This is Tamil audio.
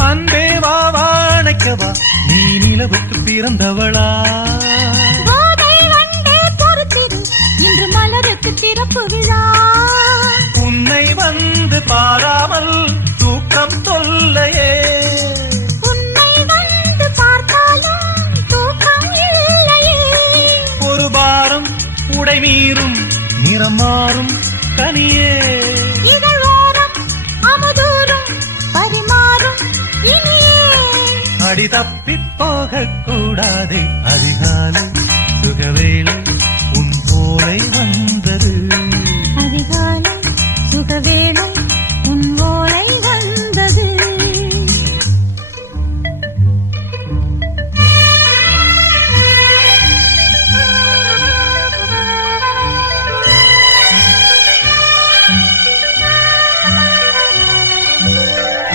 அன்பே வா வாழைக்கவா நீ நிலவுக்கு பிறந்தவளா. உன்னை வந்து பாராமல் தூக்கம் தொல்லையே. ஒரு பாரம் உடை மீறும் நிறம் மாறும் கனியே. அடி தப்பி போகக்கூடாது. அதிகாலை சுகவேளை